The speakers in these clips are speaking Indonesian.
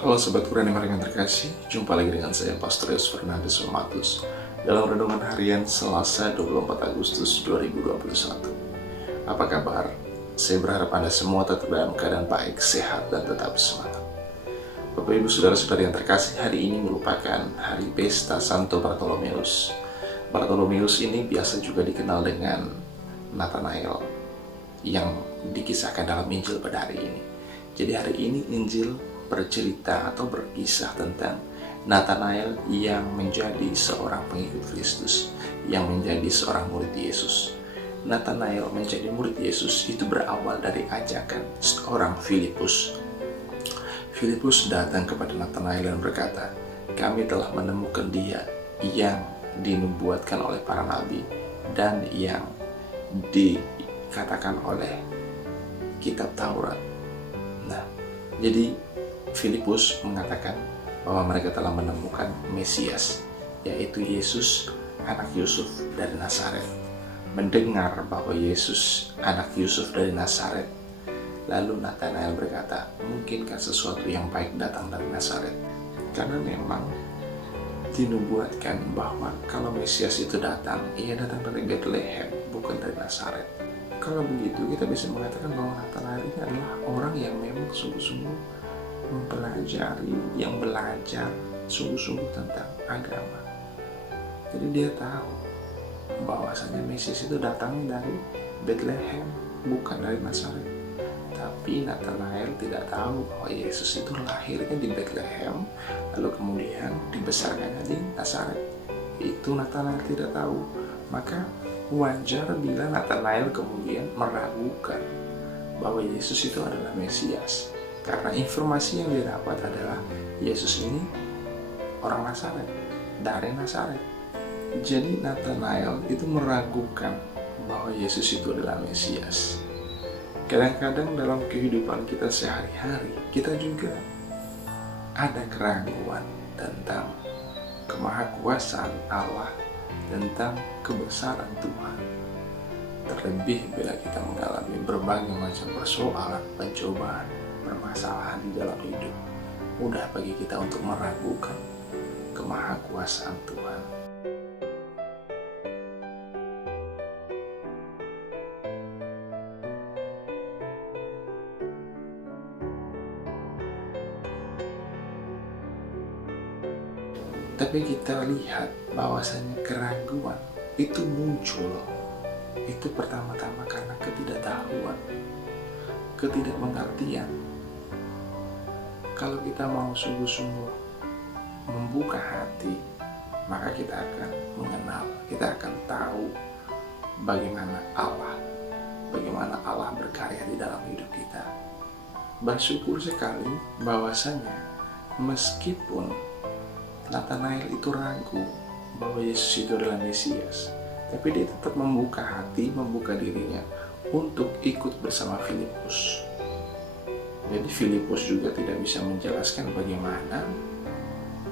Halo Sobat Quran yang terkasih, jumpa lagi dengan saya Pastor Yos Fernandes Matus dalam Renungan Harian Selasa 24 Agustus 2021. Apa kabar? Saya berharap Anda semua tetap dalam keadaan baik, sehat, dan tetap semangat. Bapak Ibu Saudara-saudari yang terkasih, hari ini merupakan hari pesta Santo Bartolomeus. Bartolomeus ini biasa juga dikenal dengan Nathanael yang dikisahkan dalam Injil pada hari ini. Jadi hari ini Injil bercerita atau berkisah tentang Nathanael yang menjadi seorang pengikut Kristus, yang menjadi seorang murid Yesus. Nathanael menjadi murid Yesus itu berawal dari ajakan seorang Filipus. Filipus datang kepada Nathanael dan berkata, "Kami telah menemukan dia yang dinubuatkan oleh para nabi dan yang dikatakan oleh kitab Taurat." Nah, jadi Filipus mengatakan bahwa mereka telah menemukan Mesias, yaitu Yesus, anak Yusuf dari Nazaret. Mendengar bahwa Yesus, anak Yusuf dari Nazaret, lalu Nathanael berkata, "Mungkinkah sesuatu yang baik datang dari Nazaret?" Karena memang dinubuatkan bahwa kalau Mesias itu datang, ia datang dari Bethlehem, bukan dari Nazaret. Kalau begitu, kita bisa mengatakan bahwa Nathanael ini adalah orang yang memang sungguh-sungguh mempelajari, yang belajar sungguh-sungguh tentang agama. Jadi dia tahu bahwasanya Mesias itu datangnya dari Bethlehem, bukan dari Nazaret. Tapi Nathanael tidak tahu bahwa Yesus itu lahirnya di Bethlehem, lalu kemudian dibesarkannya di Nazaret. Itu Nathanael tidak tahu. Maka wajar bila Nathanael kemudian meragukan bahwa Yesus itu adalah Mesias. Karena informasi yang didapat adalah Yesus ini orang Nazaret, dari Nazaret. Jadi Nathanael itu meragukan bahwa Yesus itu adalah Mesias. Kadang-kadang dalam kehidupan kita sehari-hari, kita juga ada keraguan tentang kemahakuasaan Allah, tentang kebesaran Tuhan. Terlebih bila kita mengalami berbagai macam persoalan, pencobaan, permasalahan di dalam hidup, mudah bagi kita untuk meragukan kemahakuasaan Tuhan. Tapi kita lihat bahwasanya keraguan itu muncul, itu pertama-tama karena ketidaktahuan, ketidakmengertian. Kalau kita mau sungguh-sungguh membuka hati, maka kita akan mengenal, kita akan tahu bagaimana Allah berkarya di dalam hidup kita. Bersyukur sekali bahwasanya meskipun Nathanael itu ragu bahwa Yesus itu adalah Mesias, tapi dia tetap membuka hati, membuka dirinya untuk ikut bersama Filipus. Jadi Filipus juga tidak bisa menjelaskan bagaimana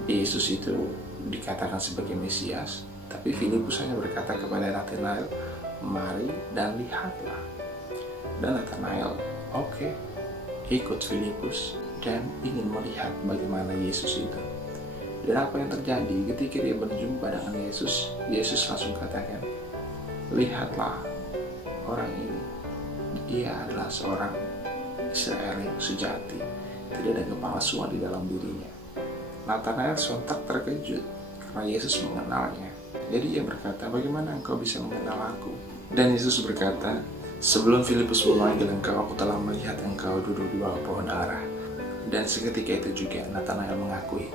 Yesus itu dikatakan sebagai Mesias, tapi Filipus hanya berkata kepada Nathanael, "Mari dan lihatlah." Dan Nathanael, oke, ikut Filipus dan ingin melihat bagaimana Yesus itu. Dan apa yang terjadi ketika dia berjumpa dengan Yesus? Yesus langsung katakan, "Lihatlah orang ini. Ia adalah seorang Israel yang sejati, tidak ada kepalsuan di dalam dirinya." Nathanael sontak terkejut karena Yesus mengenalnya. Jadi ia berkata, "Bagaimana engkau bisa mengenal aku?" Dan Yesus berkata, "Sebelum Filipus memanggil engkau, aku telah melihat engkau duduk di bawah pohon ara." Dan seketika itu juga Nathanael mengakui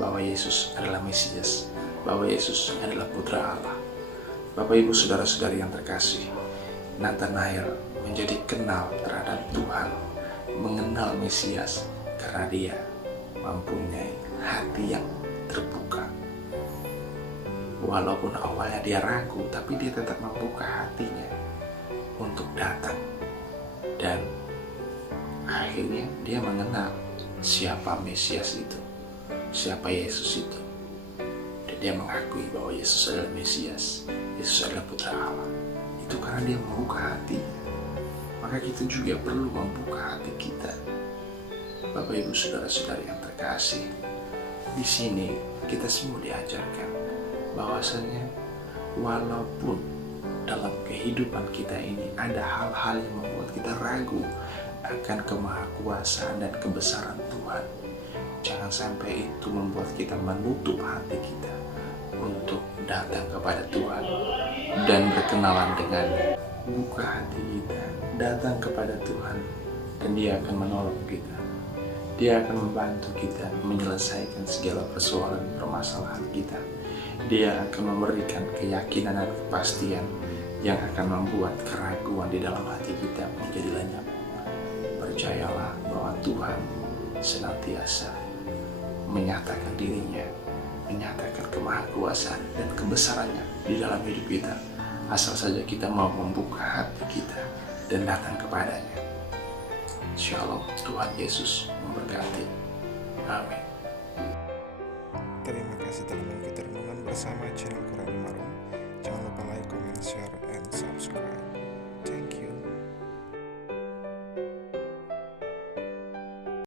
bahwa Yesus adalah Mesias, bahwa Yesus adalah Putra Allah. Bapak Ibu Saudara-saudari yang terkasih, Nathanael menjadi kenal terhadap Tuhan, mengenal Mesias karena dia mempunyai hati yang terbuka. Walaupun awalnya dia ragu, tapi dia tetap membuka hatinya untuk datang. Dan akhirnya dia mengenal siapa Mesias itu, siapa Yesus itu. Dan dia mengakui bahwa Yesus adalah Mesias, Yesus adalah Putra Allah. Itu karena dia membuka hatinya. Maka kita juga perlu membuka hati kita Bapak Ibu saudara-saudari yang terkasih, di sini kita semua diajarkan bahwasanya walaupun dalam kehidupan kita ini ada hal-hal yang membuat kita ragu akan kemahakuasaan dan kebesaran Tuhan, jangan sampai itu membuat kita menutup hati kita untuk datang kepada Tuhan dan berkenalan dengannya. Buka hati kita, datang kepada Tuhan, dan Dia akan menolong kita. Dia akan membantu kita menyelesaikan segala persoalan permasalahan kita. Dia akan memberikan keyakinan dan kepastian yang akan membuat keraguan di dalam hati kita menjadi lenyap. Percayalah bahwa Tuhan senantiasa menyatakan dirinya, menyatakan kemahakuasaan dan kebesarannya di dalam hidup kita, asal saja kita mau membuka hati kita dan datang kepadanya. Shalom, Tuhan Yesus memberkati. Amin. Terima kasih telah mengikuti renungan bersama channel Quran Marum. Jangan lupa like, comment, share, and subscribe.